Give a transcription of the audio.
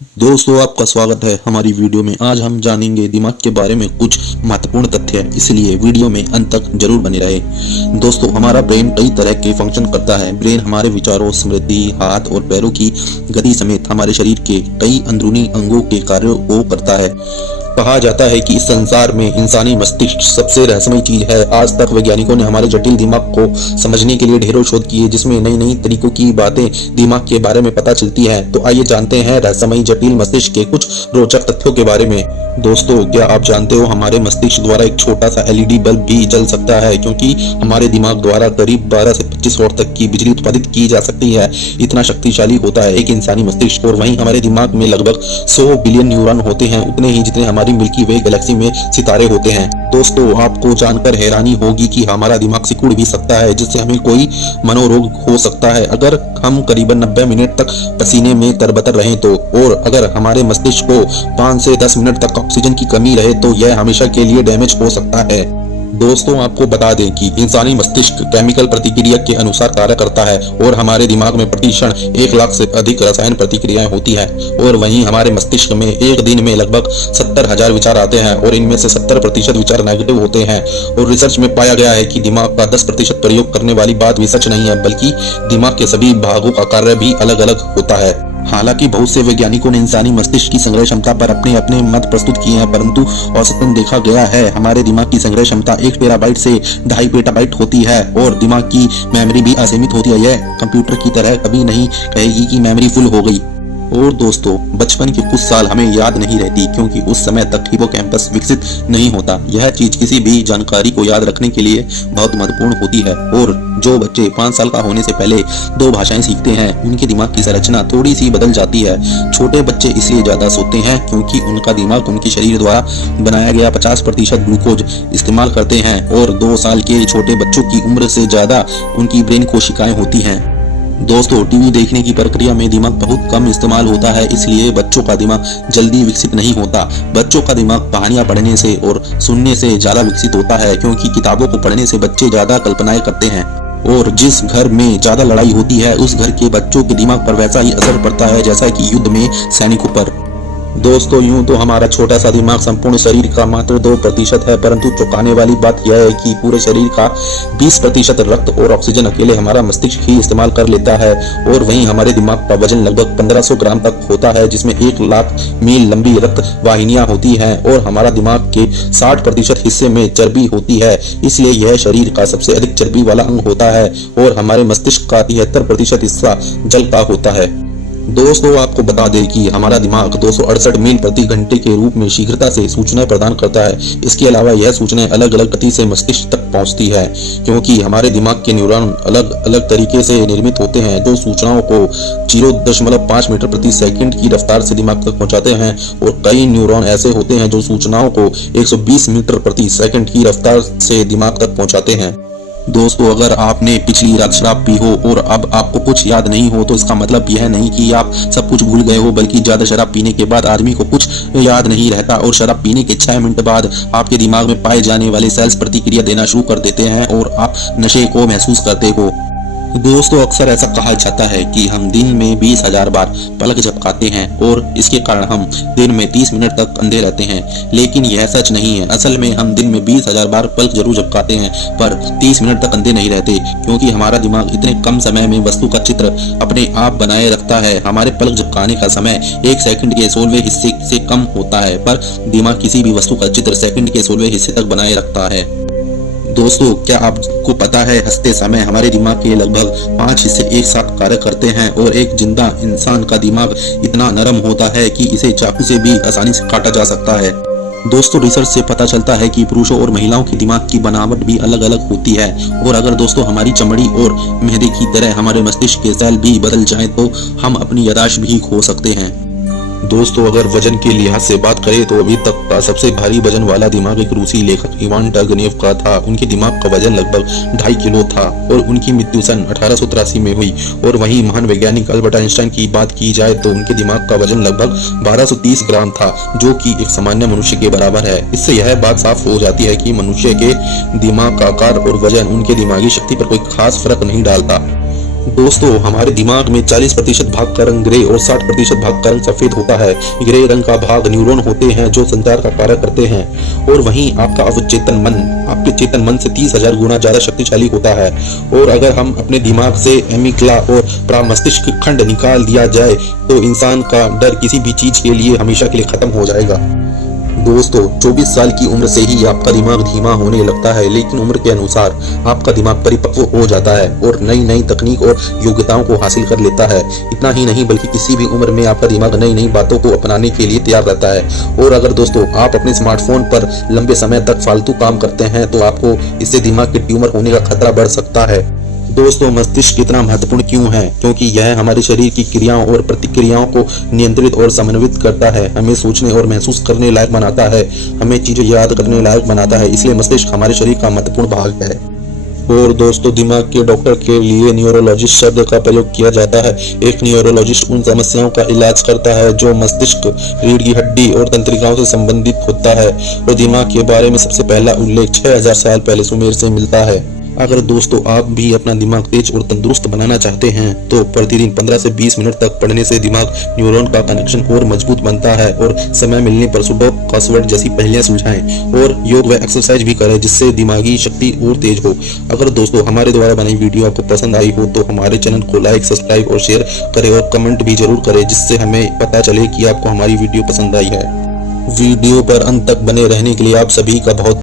दोस्तों, आपका स्वागत है हमारी वीडियो में। आज हम जानेंगे दिमाग के बारे में कुछ महत्वपूर्ण तथ्य, इसलिए वीडियो में अंत तक जरूर बने रहे। दोस्तों, हमारा ब्रेन कई तरह के फंक्शन करता है। ब्रेन हमारे विचारों, स्मृति, हाथ और पैरों की गति समेत हमारे शरीर के कई अंदरूनी अंगों के कार्यों को करता है। कहा जाता है कि इस संसार में इंसानी मस्तिष्क सबसे रहस्यमय चीज है। आज तक वैज्ञानिकों ने हमारे जटिल दिमाग को समझने के लिए ढेरों शोध किए, जिसमें नई नई तरीकों की बातें दिमाग के बारे में पता चलती हैं। तो आइए जानते हैं रहस्यमय जटिल मस्तिष्क के कुछ रोचक तथ्यों के बारे में। दोस्तों, क्या आप जानते हो हमारे मस्तिष्क द्वारा एक छोटा सा एलईडी बल्ब भी जल सकता है, क्योंकि हमारे दिमाग द्वारा करीब 12 से 25 वाट तक की बिजली उत्पादित की जा सकती है। इतना शक्तिशाली होता है एक इंसानी मस्तिष्क। और वहीं हमारे दिमाग में लगभग 100 बिलियन न्यूरॉन होते हैं, उतने ही जितने हमारी मिल्की वे गैलेक्सी में सितारे होते हैं। दोस्तों, आपको जानकर हैरानी होगी कि हमारा दिमाग सिकुड़ भी सकता है, जिससे हमें कोई मनोरोग हो सकता है अगर हम करीबन 90 मिनट तक पसीने में तरबतर रहें तो। और अगर हमारे मस्तिष्क को 5 से 10 मिनट तक ऑक्सीजन की कमी रहे तो यह हमेशा के लिए डैमेज हो सकता है। दोस्तों, आपको बता दें कि इंसानी मस्तिष्क केमिकल प्रतिक्रिया के अनुसार कार्य करता है और हमारे दिमाग में प्रतिक्षण 1 लाख से अधिक रसायन प्रतिक्रियाएं होती हैं। और वहीं हमारे मस्तिष्क में एक दिन में लगभग 70,000 विचार आते हैं और इनमें से 70% विचार नेगेटिव होते हैं। और रिसर्च में पाया गया है कि दिमाग का 10% प्रयोग करने वाली बात भी सच नहीं है, बल्कि दिमाग के सभी भागों का कार्य भी अलग अलग होता है। हालांकि बहुत से वैज्ञानिकों ने इंसानी मस्तिष्क की संग्रह क्षमता पर अपने अपने मत प्रस्तुत किए हैं, परंतु औसतन देखा गया है हमारे दिमाग की संग्रह क्षमता 1 टेराबाइट से 2.5 पेटाबाइट होती है। और दिमाग की मेमोरी भी असीमित होती है। यह कंप्यूटर की तरह कभी नहीं कहेगी कि मेमोरी फुल हो गई। और दोस्तों, बचपन के कुछ साल हमें याद नहीं रहती, क्योंकि उस समय तक हिपोकैम्पस विकसित नहीं होता। यह चीज किसी भी जानकारी को याद रखने के लिए बहुत महत्वपूर्ण होती है। और जो बच्चे 5 साल का होने से पहले 2 भाषाएं सीखते हैं, उनके दिमाग की संरचना थोड़ी सी बदल जाती है। छोटे बच्चे इसलिए ज्यादा सोते हैं क्योंकि उनका दिमाग उनके शरीर द्वारा बनाया गया 50% ग्लूकोज इस्तेमाल करते हैं। और 2 साल के छोटे बच्चों की उम्र से ज्यादा उनकी ब्रेन कोशिकाएं होती हैं। दोस्तों, टीवी देखने की प्रक्रिया में दिमाग बहुत कम इस्तेमाल होता है, इसलिए बच्चों का दिमाग जल्दी विकसित नहीं होता। बच्चों का दिमाग कहानियां पढ़ने से और सुनने से ज्यादा विकसित होता है, क्योंकि किताबों को पढ़ने से बच्चे ज्यादा कल्पनाएं करते हैं। और जिस घर में ज्यादा लड़ाई होती है, उस घर के बच्चों के दिमाग पर वैसा ही असर पड़ता है जैसा कि युद्ध में सैनिकों पर। दोस्तों, यूं तो हमारा छोटा सा दिमाग संपूर्ण शरीर का मात्र 2% है, परंतु चौंकाने वाली बात यह है कि पूरे शरीर का 20% रक्त और ऑक्सीजन अकेले हमारा मस्तिष्क ही इस्तेमाल कर लेता है। और वहीं हमारे दिमाग का वजन लगभग 1500 ग्राम तक होता है, जिसमें 1 लाख मील लंबी रक्त वाहिनियां होती हैं। और हमारा दिमाग के 60% हिस्से में चर्बी होती है, इसलिए यह शरीर का सबसे अधिक चर्बी वाला अंग होता है। और हमारे मस्तिष्क का 73% हिस्सा जल का होता है। दोस्तों, आपको बता दें कि हमारा दिमाग 268 मील प्रति घंटे के रूप में शीघ्रता से सूचनाएं प्रदान करता है। इसके अलावा यह सूचनाएं अलग अलग गति से मस्तिष्क तक पहुंचती है, क्योंकि हमारे दिमाग के न्यूरॉन अलग अलग तरीके से निर्मित होते हैं, जो सूचनाओं को 0.5 मीटर प्रति सेकंड की रफ्तार से दिमाग तक पहुंचाते हैं। और कई न्यूरॉन ऐसे होते हैं जो सूचनाओं को 120 मीटर प्रति सेकंड की रफ्तार से दिमाग तक पहुंचाते हैं। दोस्तों, अगर आपने पिछली रात शराब पी हो और अब आपको कुछ याद नहीं हो, तो इसका मतलब यह नहीं कि आप सब कुछ भूल गए हो, बल्कि ज्यादा शराब पीने के बाद आदमी को कुछ याद नहीं रहता। और शराब पीने के 6 मिनट बाद आपके दिमाग में पाए जाने वाले सेल्स प्रतिक्रिया देना शुरू कर देते हैं और आप नशे को महसूस करते हो। दोस्तों, अक्सर ऐसा कहा जाता है कि हम दिन में 20,000 बार पलक झपकाते हैं और इसके कारण हम दिन में 30 मिनट तक अंधे रहते हैं, लेकिन यह सच नहीं है। असल में हम दिन में 20,000 बार पलक जरूर झपकाते हैं, पर 30 मिनट तक अंधे नहीं रहते, क्योंकि हमारा दिमाग इतने कम समय में वस्तु का चित्र अपने आप बनाए रखता है। हमारे पलक झपकाने का समय 1 सेकंड के 16वें हिस्से से कम होता है, पर दिमाग किसी भी वस्तु का चित्र सेकंड के 16वें हिस्से तक बनाए रखता है। दोस्तों, क्या आपको पता है हंसते समय हमारे दिमाग के लगभग 5 हिस्से एक साथ कार्य करते हैं। और एक जिंदा इंसान का दिमाग इतना नरम होता है कि इसे चाकू से भी आसानी से काटा जा सकता है। दोस्तों, रिसर्च से पता चलता है कि पुरुषों और महिलाओं के दिमाग की बनावट भी अलग अलग होती है। और अगर दोस्तों हमारी चमड़ी और मेहंदी की तरह हमारे मस्तिष्क के सेल भी बदल जाएं, तो हम अपनी याददाश्त भी खो सकते हैं। दोस्तों, अगर वजन के लिहाज से बात करें तो अभी तक का सबसे भारी वजन वाला दिमाग एक रूसी लेखक इवान टर्गनेव का था। उनके दिमाग का वजन लगभग 2.5 किलो था और उनकी मृत्यु सन 1883 में हुई। और वहीं महान वैज्ञानिक अल्बर्ट आइंस्टाइन की बात की जाए तो उनके दिमाग का वजन लगभग 1230 ग्राम था, जो कि एक सामान्य मनुष्य के बराबर है। इससे यह बात साफ हो जाती है कि मनुष्य के दिमाग का आकार और वजन उनके दिमागी शक्ति पर कोई खास फर्क नहीं डालता। दोस्तों, हमारे दिमाग में 40% भाग का रंग ग्रे और 60% भाग का रंग सफेद होता है। ग्रे रंग का भाग न्यूरॉन होते हैं जो संचार का कार्य करते हैं, और वहीं आपका अवचेतन मन आपके चेतन मन से 30,000 गुना ज्यादा शक्तिशाली होता है। और अगर हम अपने दिमाग से एमिग्डाला और प्रमस्तिष्क खंड निकाल दिया जाए तो इंसान का डर किसी भी चीज के लिए हमेशा के लिए खत्म हो जाएगा। दोस्तों, 24 साल की उम्र से ही आपका दिमाग धीमा होने लगता है, लेकिन उम्र के अनुसार आपका दिमाग परिपक्व हो जाता है और नई नई तकनीक और योग्यताओं को हासिल कर लेता है। इतना ही नहीं बल्कि किसी भी उम्र में आपका दिमाग नई नई बातों को अपनाने के लिए तैयार रहता है। और अगर दोस्तों आप अपने स्मार्टफोन पर लंबे समय तक फालतू काम करते हैं तो आपको इससे दिमाग के ट्यूमर होने का खतरा बढ़ सकता है। दोस्तों, मस्तिष्क कितना महत्वपूर्ण क्यों है? क्योंकि यह हमारे शरीर की क्रियाओं और प्रतिक्रियाओं को नियंत्रित और समन्वित करता है, हमें सोचने और महसूस करने लायक बनाता है, हमें चीजें याद करने लायक बनाता है। इसलिए मस्तिष्क हमारे शरीर का महत्वपूर्ण भाग है। और दोस्तों, दिमाग के डॉक्टर के लिए न्यूरोलॉजिस्ट शब्द का प्रयोग किया जाता है। एक न्यूरोलॉजिस्ट उन समस्याओं का इलाज करता है जो मस्तिष्क, रीढ़ की हड्डी और तंत्रिकाओं से संबंधित होता है। और दिमाग के बारे में सबसे पहला उल्लेख 6000 साल पहले सुमेर से मिलता है। अगर दोस्तों आप भी अपना दिमाग तेज और तंदुरुस्त बनाना चाहते हैं तो प्रतिदिन 15 से 20 मिनट तक पढ़ने से दिमाग न्यूरॉन का कनेक्शन और मजबूत बनता है। और समय मिलने पर सुडोकू, क्रॉसवर्ड जैसी पहेलियां सुलझाएं और योग व एक्सरसाइज भी करें जिससे दिमागी शक्ति और तेज हो। अगर दोस्तों हमारे द्वारा बनाई वीडियो आपको पसंद आई हो तो हमारे चैनल को लाइक, सब्सक्राइब और शेयर करें और कमेंट भी जरूर करें, जिससे हमें पता चले कि आपको हमारी वीडियो पसंद आई है। वीडियो पर अंत तक बने रहने के लिए आप सभी का बहुत